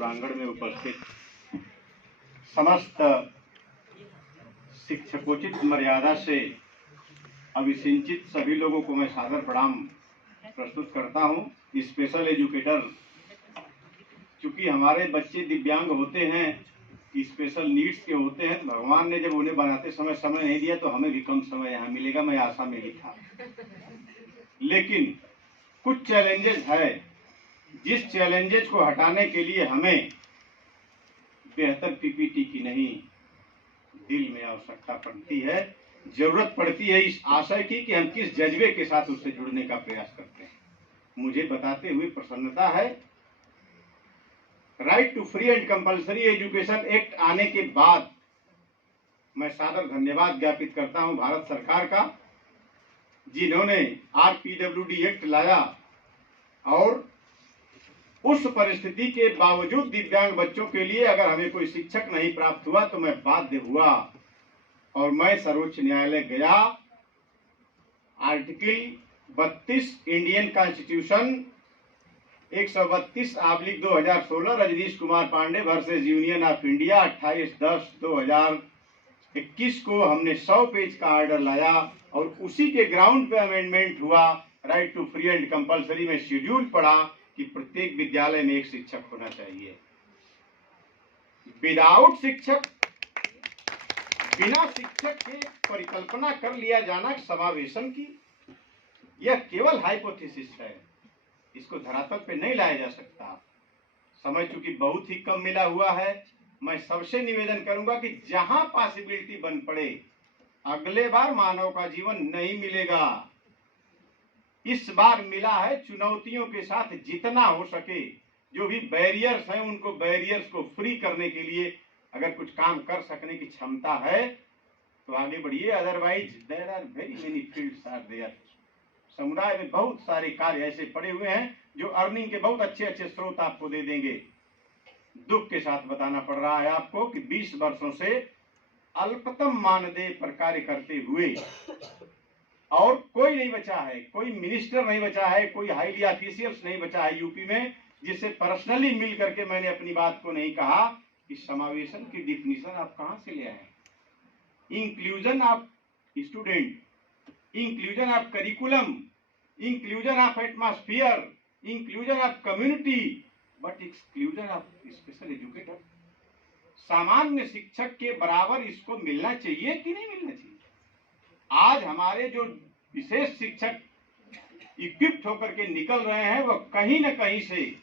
प्रांगण में उपस्थित समस्त शिक्षकोचित मर्यादा से अभिसिंचित सभी लोगों को मैं सादर प्रणाम प्रस्तुत करता हूं। स्पेशल एजुकेटर, चूंकि हमारे बच्चे दिव्यांग होते हैं, स्पेशल नीड्स के होते हैं, तो भगवान ने जब उन्हें बनाते समय समय नहीं दिया तो हमें भी कम समय यहाँ मिलेगा, मैं आशा में ही था। लेकिन कुछ चैलेंजेस है, जिस चैलेंजेस को हटाने के लिए हमें बेहतर पीपीटी की नहीं, दिल में आवश्यकता पड़ती है, जरूरत पड़ती है इस आशय की कि हम किस जज्बे के साथ उससे जुड़ने का प्रयास करते हैं। मुझे बताते हुए प्रसन्नता है, right to free and compulsory education act आने के बाद मैं सादर धन्यवाद ज्ञापित करता हूं भारत सरकार का, जिन्होंने आरपीडब्ल्यूडी एक्ट लाया और उस परिस्थिति के बावजूद दिव्यांग बच्चों के लिए अगर हमें कोई शिक्षक नहीं प्राप्त हुआ तो मैं बाध्य हुआ और मैं सर्वोच्च न्यायालय गया। Article 32 Indian constitution 132/2016 Rajneesh Kumar Pandey versus union of India 28/10/2021 को हमने 100 पेज का ऑर्डर लाया और उसी के ग्राउंड पे अमेंडमेंट हुआ। Right to free and compulsory में शेड्यूल पड़ा कि प्रत्येक विद्यालय में एक शिक्षक होना चाहिए। विदाउट शिक्षक, बिना शिक्षक के परिकल्पना कर लिया जाना समावेशन की, यह केवल हाइपोथेसिस है, इसको धरातल पे नहीं लाया जा सकता। समय चूंकि बहुत ही कम मिला हुआ है, मैं सबसे निवेदन करूंगा कि जहां पॉसिबिलिटी बन पड़े, अगले बार मानव का जीवन नहीं मिलेगा, इस बार मिला है। चुनौतियों के साथ जितना हो सके, जो भी बैरियर्स हैं उनको बैरियर्स को फ्री करने के लिए अगर कुछ काम कर सकने की क्षमता है तो आगे बढ़िए। Otherwise there are very many fields are there. समुदाय में बहुत सारे कार्य ऐसे पड़े हुए हैं जो अर्निंग के बहुत अच्छे अच्छे स्रोत आपको दे देंगे। दुख के साथ बताना पड़ रहा है आपको कि 20 वर्षों से अल्पतम मानदेय पर कार्य करते हुए और कोई नहीं बचा है, कोई मिनिस्टर नहीं बचा है, कोई हाईली ऑफिशियल्स नहीं बचा है यूपी में जिससे पर्सनली मिल करके मैंने अपनी बात को नहीं कहा कि समावेशन की डिफिनीशन आप कहां से ले आए। Inclusion of student, inclusion of curriculum, inclusion of atmosphere, inclusion of community, but exclusion of special educator. सामान्य शिक्षक के बराबर इसको मिलना चाहिए कि नहीं मिलना चाहिए। आज हमारे जो विशेष शिक्षक इक्विप्ड होकर के निकल रहे हैं वह कहीं न कहीं से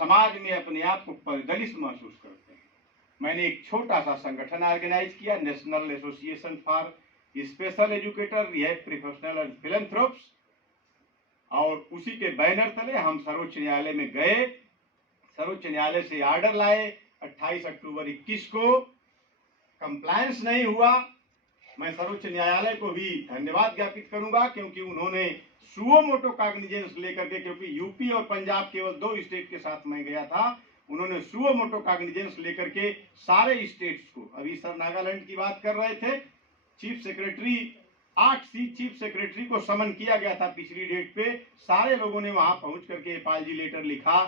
समाज में अपने आप को परिदलित महसूस करते हैं। मैंने एक छोटा सा संगठन ऑर्गेनाइज किया, national association for special educator, professional and philanthropists, और उसी के बैनर तले हम सर्वोच्च न्यायालय में गए। सर्वोच्च न्यायालय से ऑर्डर लाए 28 अक्टूबर 21 को, कंप्लायंस नहीं हुआ। मैं सर्वोच्च न्यायालय को भी धन्यवाद ज्ञापित करूंगा क्योंकि उन्होंने सुओ मोटो कॉग्निजेंस लेकर के, क्योंकि यूपी और पंजाब केवल 2 स्टेट के साथ मैं गया था, उन्होंने सुओ मोटो कॉग्निजेंस लेकर के सारे स्टेट्स को, अभी सर नागालैंड की बात कर रहे थे, चीफ सेक्रेटरी 8 चीफ सेक्रेटरी को समन किया गया था पिछली डेट पे, सारे लोगों ने वहां पहुंच करके अपॉलजी लेटर लिखा